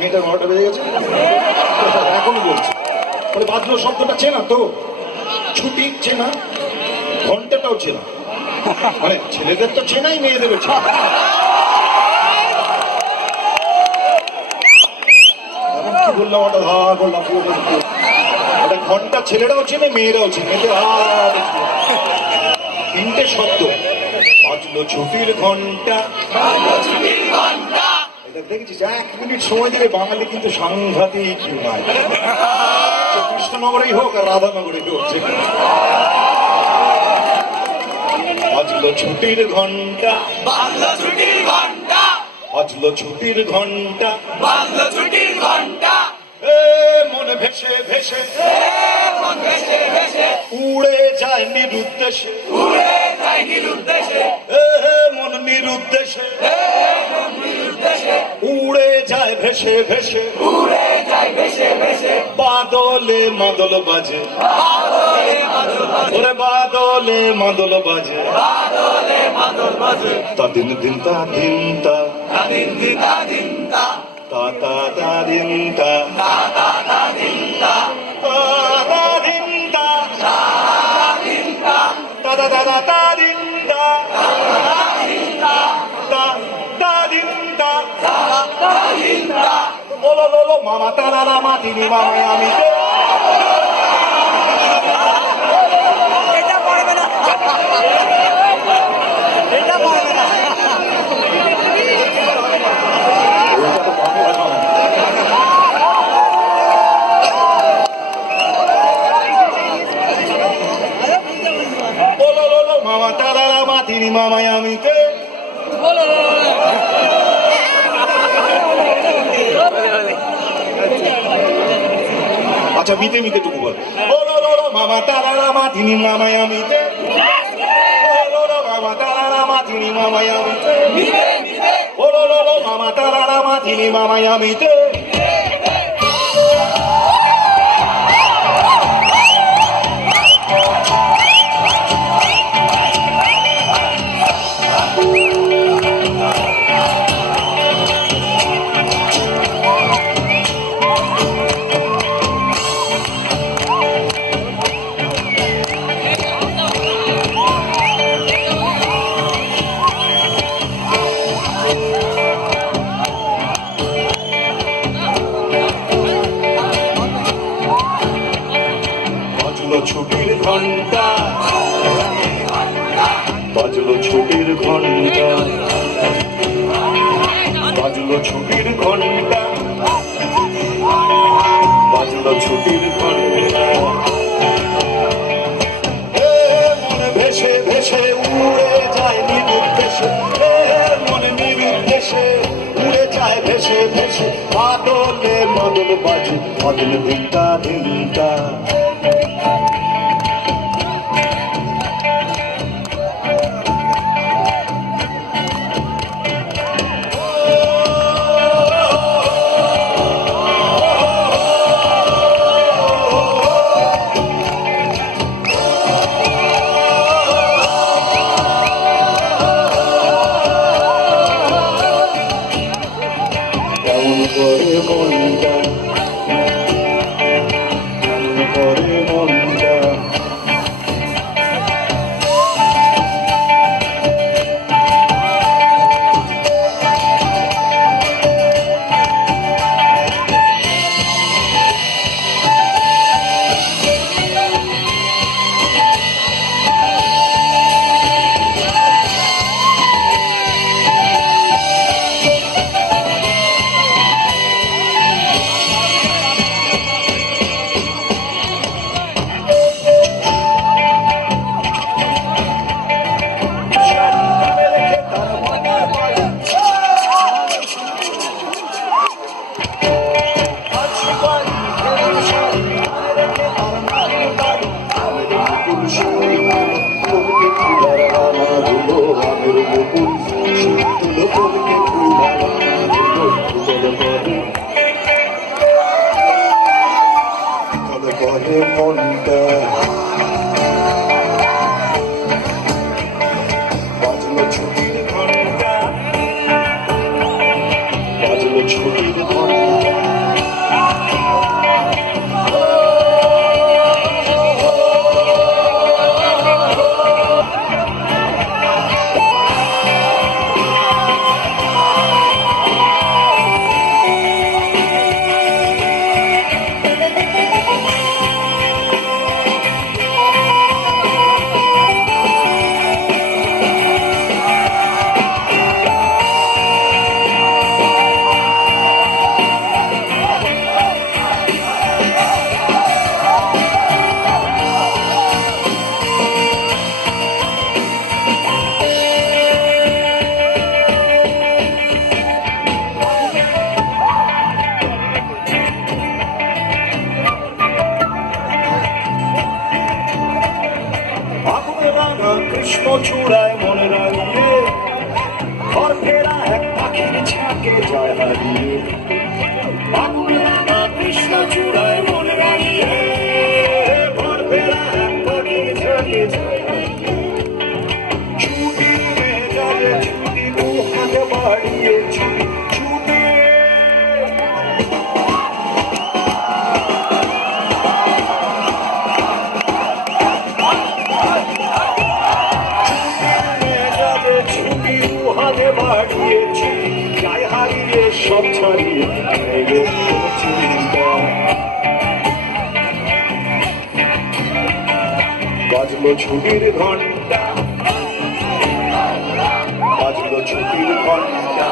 মেয়েটার 12টা বেজে গেছে, এখন বলছি বলে বাজলো শব্দটা চেনা তো, ছুটি চেনা, ঘন্টাটাও চেনা, মানে ছেলেদের তো চেনাই, মেয়েদের চেনা। কি বললাম ওটা ধা করলাম, একটা ঘন্টা ছেলেরাও চেনে মেয়েরাও চেনে, তিনটে শব্দ। বাজলো ছুটির ঘন্টা, এটা দেখেছিস 1 মিনিট সময় দিলে বাঙালি কিন্তু সাংঘাতিক নয়, কৃষ্ণনগরেই হোক আর রাধানগরেই হোক। বাজলো ছুটির ঘন্টা, বাজলো ছুটির ঘন্টা, বাজলো ছুটির ঘন্টা, বাজলো ছুটির ঘন্টা। মনে ভেসে ভেসে, মন ভেসে ভেসে উড়ে যায় নিরুদ্দেশে, উড়ে যায় নিরুদ্দেশে, মন নিরুদ্দেশে, মন নিরুদ্দেশে উড়ে যায় ভেসে ভেসে, উড়ে যায় ভেসে ভেসে। বাদলে মাদল বাজে, বাদলে মাদল বাজে, ওরে বাদলে মাদল বাজে, বাদলে মাদল বাজে। তা দিন দিন তা দিন তা, দিন দিন তা দিন তা, তা তা তা দিন তা, তা তা তা দিন তা, তা তা দিন তা, তা দিন তা, তা তা তা তা তা দিন তা, তা দিন তা, তা তা দিন তা, তা দিন তা। ওলো লোলো মামা তারা রামা তিনি মামায় আমি কে। এটা পারবে না, এটা পারবে না। ওলো লোলো মামা তারা রামা তিনি মামায় আমি কে। আচ্ছা মিতে মিতে টুকু বল, ওলো লোলো মামা তারা রামা তিনি মামায় আমি কে। ওলো লোলো মামা তারা রামা তিনি মামায় আমি কে। ওলো লোলো মামা তারা রামা তিনি মামায় আমি কে। বাজলো ছুটির ঘন্টা, বাজলো ছুটির ঘন্টা, বাজলো ছুটির ঘন্টা, বাজলো ছুটির ঘন্টা। মনে ভেসে ভেসে উড়ে যায় নিরুদ্দেশে, মনে নিরুদ্দেশে উড়ে যায় ভেসে ভেসে, বাদলে মাদল বাজে, বাদল দিনটা দিনটা। কেমন করে মনটা, কেমন করে মনটা, মনটা বাজলো ছুটির ঘন্টা, বাজলো ছুটির ঘন্টা। চূড়ায় মনে রাখিয়ে ঘর ফেরা এক পাখির ছাকে যায় হারিয়ে আগুন লাগা কৃষ্ণ চূড়ায় মনে রাখিয়ে ঘর ফেরা এক পাখির ছাকে যায় হারিয়ে ছুটি মেজাজে ছুটি দু হাতে বাড়িয়ে ছুটি ছুটি ছুটি দু হাতে বাড়িয়েছি গায়ে হারিয়ে সব ছাড়িয়ে চিন্তা বাজলো ছুটির ঘন্টা বাজলো ছুটির ঘন্টা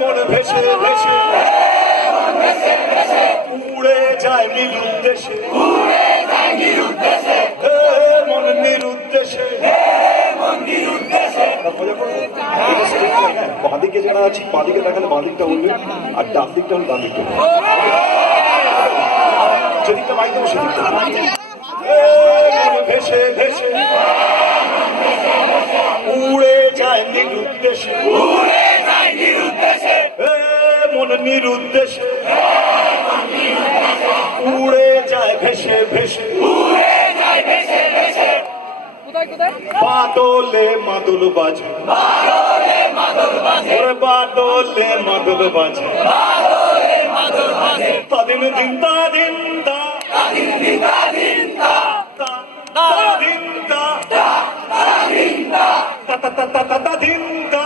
মন ভেসে ভেসে উড়ে যায় নিরুদ্দেশে মন নিরুদ্দেশে বাঁদিকে যারা আছি বাঁদিকে দেখালে বাঁদিকটা উঠবে আর ডান দিকটা হলে ডান দিকটা যেদিকটা বাইতে সেদিকটা ভেসে ভেসে উড়ে যায় নিরুদ্দেশে মন নিরুদ্দেশে উড়ে যায় ভেসে ভেসে বাদলে মাদুল বাজে ওরে বাদলে মাদুল বাজে তাদিন দিন তাদিন দা তাদিন দা তাদিন দা তা তা তা তা তা দিন দা